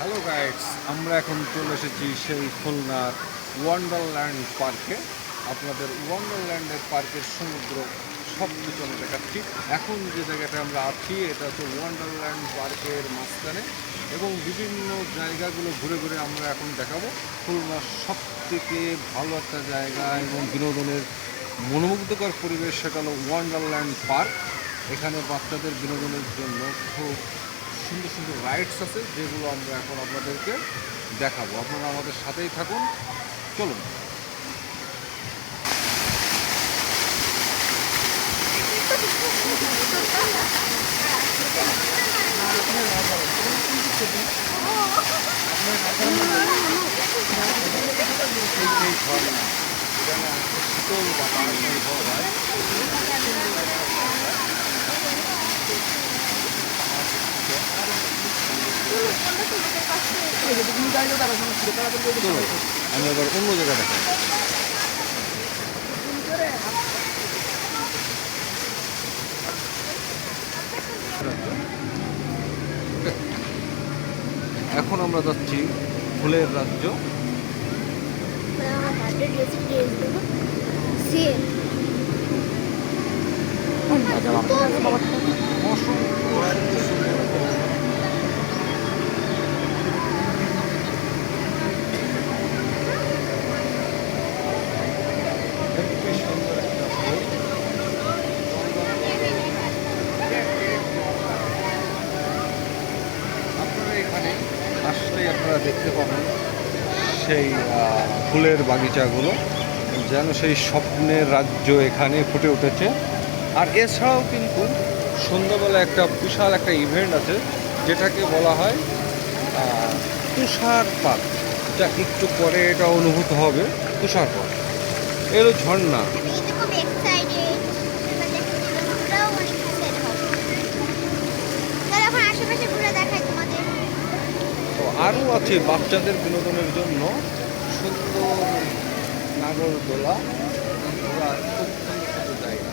Hello guides, আমরা এখন চলে এসেছি সেই খুলনার ওয়ান্ডারল্যান্ড পার্কে। আপনাদের ওয়ান্ডারল্যান্ডের পার্কের সমুদ্র সব কিছু আমি দেখাচ্ছি। এখন যে জায়গাটা আমরা আছি এটা হচ্ছে ওয়ান্ডারল্যান্ড পার্কের মাঝখানে, এবং বিভিন্ন জায়গাগুলো ঘুরে ঘুরে আমরা এখন দেখাবো। খুলনার সব থেকে ভালো একটা জায়গা এবং বিনোদনের মনোমুগ্ধকর পরিবেশ, সেটা হলো ওয়ান্ডারল্যান্ড পার্ক। এখানে বাচ্চাদের বিনোদনের জন্য খুব সুন্দর সুন্দর রাইডস আছে, যেগুলো আমরা এখন আপনাদেরকে দেখাবো। আপনারা আমাদের সাথেই থাকুন, চলুন। এই ঝর্ণা, এটা না শীতল বাতাস অনুভব হয়। চলো, আমি এবার অন্য জায়গায় দেখাই। এখন আমরা যাচ্ছি ফুলের রাজ্য। আপনারা এখানে আসলেই আপনারা দেখতে পাবেন সেই ফুলের বাগিচাগুলো, যেন সেই স্বপ্নের রাজ্য এখানে ফুটে উঠেছে। আর এছাড়াও কিন্তু সন্ধ্যাবেলা একটা বিশাল একটা ইভেন্ট আছে, যেটাকে বলা হয় তুষারপাত, যা একটু পরে এটা অনুভূত হবে। তুষারপাত এলো ঝর্ণা। তো আরও আছে বাচ্চাদের বিনোদনের জন্য সুন্দর নাগরদোলা, ঘোরা খুব সুন্দর সুন্দর জায়গা।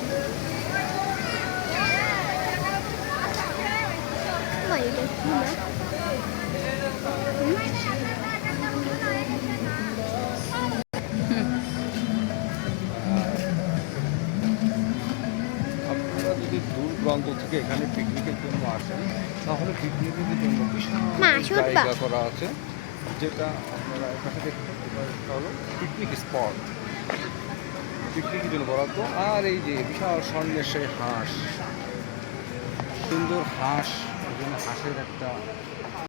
আপনারা যদি দূর প্রান্ত থেকে এখানে পিকনিকের জন্য আসেন, তাহলে পিকনিকের জন্য বিশাল জায়গা করা আছে, যেটা আপনারা এখানে দেখতে পারেন। এটা হলো পিকনিক স্পট, পিকনিকের জন্য বরাদ্দ। আর এই যে বিশাল স্বর্ণের সেই হাঁস, সুন্দর হাঁস, ওখানে হাঁসের একটা